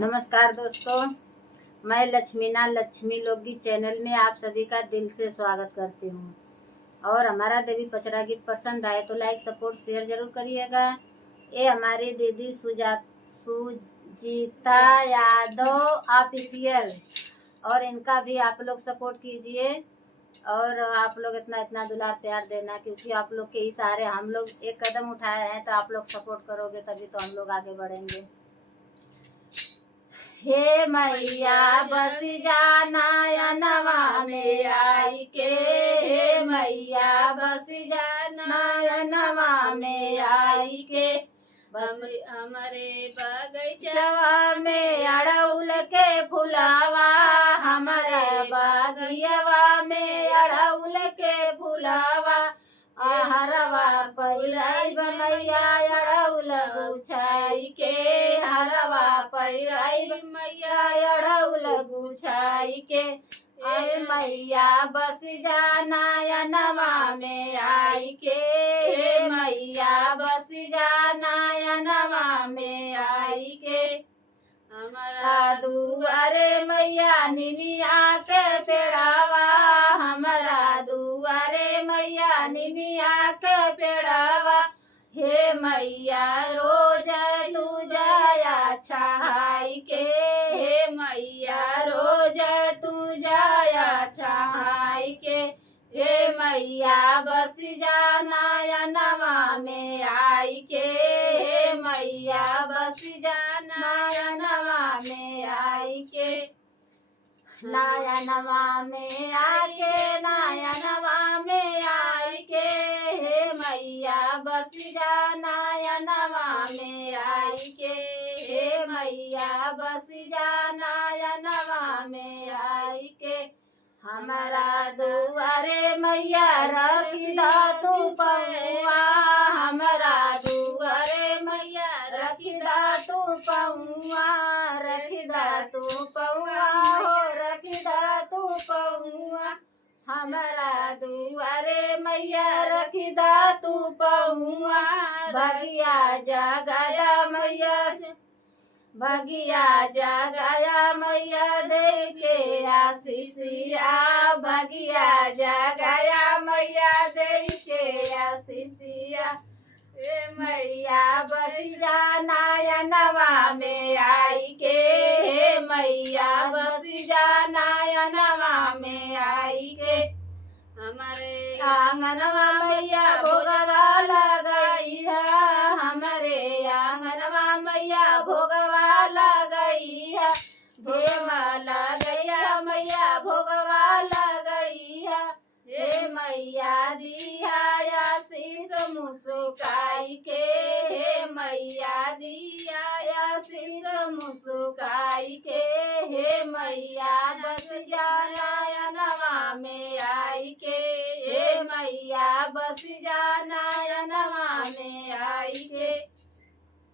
नमस्कार दोस्तों, मैं लक्ष्मीना लक्ष्मी लोकगीत चैनल में आप सभी का दिल से स्वागत करती हूँ। और हमारा देवी पचरा गीत पसंद आए तो लाइक सपोर्ट शेयर जरूर करिएगा। ये हमारी दीदी सुजीता यादव ऑफिशियल, और इनका भी आप लोग सपोर्ट कीजिए और आप लोग इतना इतना दुलार प्यार देना, क्योंकि आप लोग के इशारे हम लोग एक कदम उठाए हैं तो आप लोग सपोर्ट करोगे तभी तो हम लोग आगे बढ़ेंगे। हे मैया बस जाना या नवा में आई के, हे मैया बस जाना या नवा में आई के, बस हमारे बगीचवा में अड़उल के फुलावा, हमारे बागियवा में अड़उल के फुलावा, हरवा पैराई मैया अड़उल गुछाई के, हरवा पैराई मैया अड़उल गुछाई के, ए मैया बस जाना या नवा में आई के, हे मैया बस जाना या नवा में आई के, हमारा दुआरे मैया निमिया के पेड़ावा, हमारा दुआरे मैया निमिया के पेड़ावा, हे मैया रोज तू जाया छाई के, हे मैया रोज तू जाया छाई के, हे मैया बस जाना या नवा में आई के, हे मैया बस जाना या नवा में आई के, नाया नवा में आके नाया नवा में आई के, हे मैया बस जाना या नवा में आई के, हे मैया बस जाना या नवा में आई के, हमारा दुआरे मैया रखी दा तू पौआ, हमारा दुआरे मैया रखी दा तू पौआ, रखी दा तू पौआ हो, रखी दा तू पौआ, हमारा दुआरे मैया रखी दा तू पौआ, भगिया जगदा मैया भगिया जगाया मैया दे के आशीषिया, भगिया जगाया मैया दे के आशीषिया, ए मैया बस जाना या नवा में आई के, हे मैया बस जाना या नवा में आई के, हमारे आंगनवा मैया भोगवा लगाई है, हमारे आंगनवा मैया भोगवा लगाई है, माला गैया मैया भोगवा लगाई है, हे मैया दिया आशीष मुस्काई के, हे मैया दिया आशीष मुस्काई के, हे मैया बस जाना या नवा में आई के, हे मैया बस जा